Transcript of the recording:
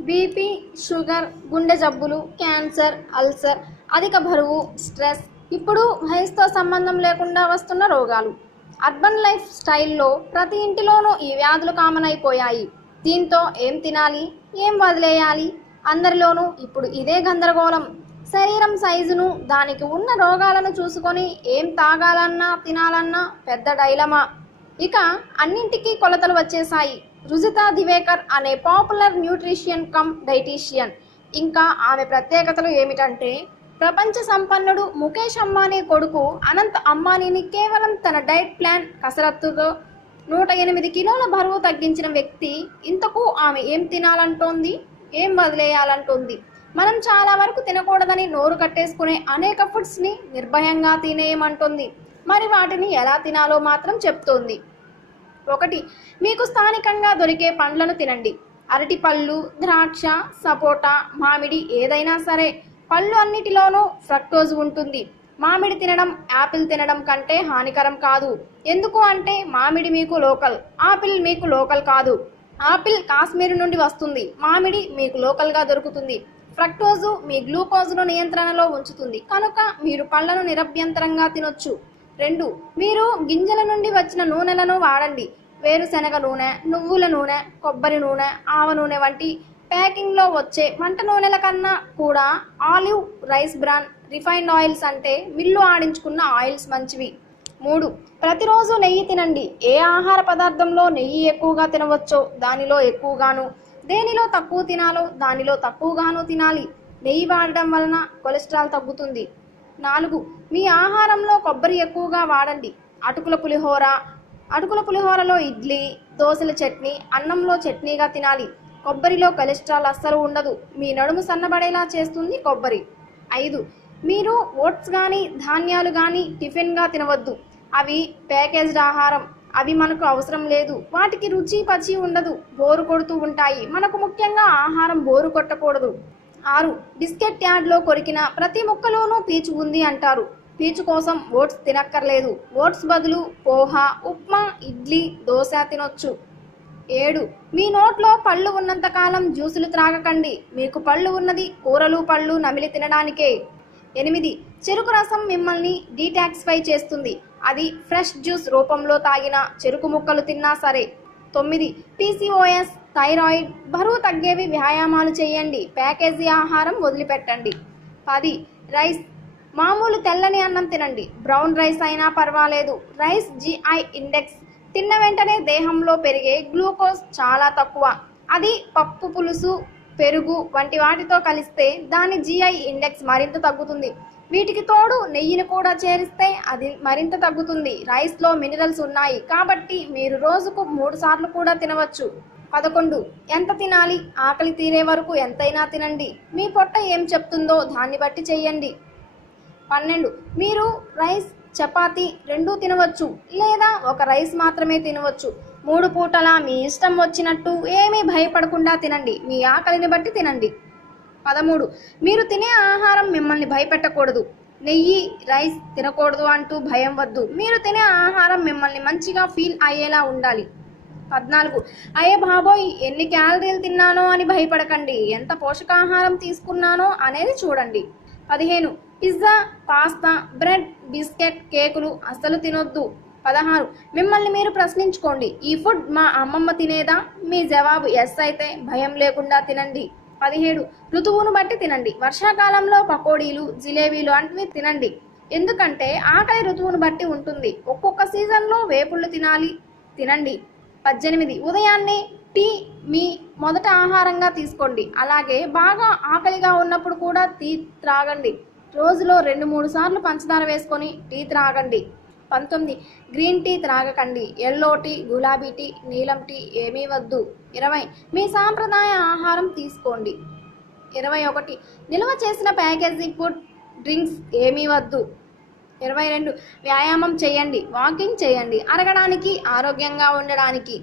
BP sugar గుండె జబ్బులు cancer ulcer అధిక బరువు స్ట్రెస్ ఇప్పుడు వయసుతో సంబంధం లేకుండా వస్తున్న రోగాలు. అర్బన్ లైఫ్ స్టైల్లో ప్రతి ఇంటిలోనూ ఈ వ్యాధులు కామన్ అయిపోయాయి. దీంతో ఏం తినాలి? ఏం వదిలేయాలి? అందరిలోనూ ఇప్పుడు ఇదే గందరగోళం. శరీరం సైజును దానికి ఉన్న రోగాలను చూసుకొని ఏం తాగాలన్నా తినాలన్నా పెద్ద డైలమా. ఇక అన్నింటికీ కొలతలు వచ్చేసాయి రుజితా దివేకర్ అనే పాపులర్ న్యూట్రిషియన్ కమ్ డైటీషియన్. ఇంకా ఆమె ప్రత్యేకతలు ఏమిటంటే ప్రపంచ సంపన్నుడు ముఖేష్ అంబానీ కొడుకు అనంత్ అంబానీని కేవలం తన డైట్ ప్లాన్ కసరత్తుతో నూట ఎనిమిది కిలోల బరువు తగ్గించిన వ్యక్తి ఇంతకు ఆమె ఏం తినాలంటోంది? ఏం వదిలేయాలంటోంది? మనం చాలా వరకు తినకూడదని నోరు కట్టేసుకునే అనేక ఫుడ్స్ని నిర్భయంగా తినేయమంటుంది. మరి వాటిని ఎలా తినాలో మాత్రం చెప్తోంది. ఒకటి మీకు స్థానికంగా దొరికే పండ్లను తినండి. అరటి పళ్ళు ద్రాక్ష సపోటా మామిడి ఏదైనా సరే. పళ్ళు అన్నిటిలోనూ ఫ్రక్టోజ్ ఉంటుంది. మామిడి తినడం యాపిల్ తినడం కంటే హానికరం కాదు. ఎందుకు అంటే మామిడి మీకు లోకల్ ఆపిల్ మీకు లోకల్ కాదు. ఆపిల్ కాశ్మీర్ నుండి వస్తుంది. మామిడి మీకు లోకల్గా దొరుకుతుంది. ఫ్రక్టోజు మీ గ్లూకోజ్ను నియంత్రణలో ఉంచుతుంది. కనుక మీరు పళ్ళను నిరభ్యంతరంగా తినొచ్చు. రెండు మీరు గింజల నుండి వచ్చిన నూనెలను వాడండి. వేరుశనగ నూనె నువ్వుల నూనె కొబ్బరి నూనె ఆవ నూనె వంటి ప్యాకింగ్లో వచ్చే వంట నూనెల కన్నా కూడా olive rice bran refined oils అంటే మిల్లు ఆడించుకున్న ఆయిల్స్ మంచివి. మూడు ప్రతిరోజు నెయ్యి తినండి. ఏ ఆహార పదార్థంలో నెయ్యి ఎక్కువగా తినవచ్చో దానిలో ఎక్కువగాను దేనిలో తక్కువ తినాలో దానిలో తక్కువగాను తినాలి. నెయ్యి వాడడం వలన కొలెస్ట్రాల్ తగ్గుతుంది. నాలుగు. మీ ఆహారంలో కొబ్బరి ఎక్కువగా వాడండి. అటుకుల పులిహోర అటుకుల పులిహోరలో ఇడ్లీ దోశల చట్నీ అన్నంలో చట్నీగా తినాలి. కొబ్బరిలో కొలెస్ట్రాల్ అస్సలు ఉండదు. మీ నడుము సన్నబడేలా చేస్తుంది కొబ్బరి. ఐదు. మీరు ఓట్స్ కానీ ధాన్యాలు కానీ టిఫిన్గా తినవద్దు. అవి ప్యాకేజ్డ్ ఆహారం. అవి మనకు అవసరం లేదు. వాటికి రుచి పచి ఉండదు. బోరు కొడుతూ ఉంటాయి. మనకు ముఖ్యంగా ఆహారం బోరు కొట్టకూడదు. ఆరు. బిస్కెట్ యార్డ్లో కొరికిన ప్రతి ముక్కలోనూ పీచు ఉంది అంటారు. పీచు కోసం ఓట్స్ తినక్కర్లేదు. ఓట్స్ బదులు పోహా ఉప్మా ఇడ్లీ దోశ తినొచ్చు. ఏడు. మీ నోట్లో పళ్ళు ఉన్నంతకాలం జ్యూసులు త్రాగకండి. మీకు పళ్ళు ఉన్నది కూరలు పళ్ళు నమిలి తినడానికే. ఎనిమిది. చెరుకు రసం మిమ్మల్ని డీటాక్సిఫై చేస్తుంది. అది ఫ్రెష్ జ్యూస్ రూపంలో తాగిన చెరుకు ముక్కలు తిన్నా సరే. తొమ్మిది. పీసీఓఎస్ థైరాయిడ్ బరువు తగ్గేవి వ్యాయామాలు చేయండి. ప్యాకేజీ ఆహారం వదిలిపెట్టండి. పది రైస్ మామూలు తెల్లని అన్నం తినండి. బ్రౌన్ రైస్ అయినా పర్వాలేదు. రైస్ జిఐ ఇండెక్స్ తిన్న వెంటనే దేహంలో పెరిగే గ్లూకోజ్ చాలా తక్కువ. అది పప్పు పులుసు పెరుగు వంటి వాటితో కలిస్తే దాని జిఐ ఇండెక్స్ మరింత తగ్గుతుంది. వీటికి తోడు నెయ్యిని కూడా చేరిస్తే అది మరింత తగ్గుతుంది. రైస్లో మినరల్స్ ఉన్నాయి కాబట్టి మీరు రోజుకు మూడు సార్లు కూడా తినవచ్చు. పదకొండు. ఎంత తినాలి? ఆకలి తీరే వరకు ఎంతైనా తినండి. మీ పొట్ట ఏం చెప్తుందో దాన్ని బట్టి చెయ్యండి. పన్నెండు. మీరు రైస్ చపాతి రెండూ తినవచ్చు. లేదా ఒక రైస్ మాత్రమే తినవచ్చు. మూడు పూటలా మీ ఇష్టం వచ్చినట్టు ఏమీ భయపడకుండా తినండి. మీ ఆకలిని బట్టి తినండి. పదమూడు. మీరు తినే ఆహారం మిమ్మల్ని భయపెట్టకూడదు. నెయ్యి రైస్ తినకూడదు అంటూ భయం వద్దు. మీరు తినే ఆహారం మిమ్మల్ని మంచిగా ఫీల్ అయ్యేలా ఉండాలి. పద్నాలుగు. అయ్యే బాబోయ్ ఎన్ని క్యాలరీలు తిన్నానో అని భయపడకండి. ఎంత పోషకాహారం తీసుకున్నానో అనేది చూడండి. పదిహేను. పిజ్జా పాస్తా బ్రెడ్ బిస్కెట్ కేకులు అస్సలు తినొద్దు. పదహారు. మిమ్మల్ని మీరు ప్రశ్నించుకోండి. ఈ ఫుడ్ మా అమ్మమ్మ తినేదా? మీ జవాబు ఎస్ అయితే భయం లేకుండా తినండి. పదిహేడు. ఋతువును బట్టి తినండి. వర్షాకాలంలో పకోడీలు జిలేబీలు వంటివి తినండి. ఎందుకంటే ఆకలి ఋతువును బట్టి ఉంటుంది. ఒక్కొక్క సీజన్లో వేపుళ్ళు తినాలి తినండి. పద్దెనిమిది. ఉదయాన్నే టీ మీ మొదట ఆహారంగా తీసుకోండి. అలాగే బాగా ఆకలిగా ఉన్నప్పుడు కూడా టీ త్రాగండి. రోజులో రెండు మూడు సార్లు పంచదార వేసుకొని టీ త్రాగండి. పంతొమ్మిది. గ్రీన్ టీ త్రాగకండి. ఎల్లో టీ గులాబీ టీ నీలం టీ ఏమీ వద్దు. ఇరవై. మీ సాంప్రదాయ ఆహారం తీసుకోండి. ఇరవై ఒకటి. నిల్వ చేసిన ప్యాకేజీ ఫుడ్ డ్రింక్స్ ఏమీ వద్దు. ఇరవై రెండు వ్యాయామం చేయండి వాకింగ్ చేయండి అరగడానికి ఆరోగ్యంగా ఉండడానికి.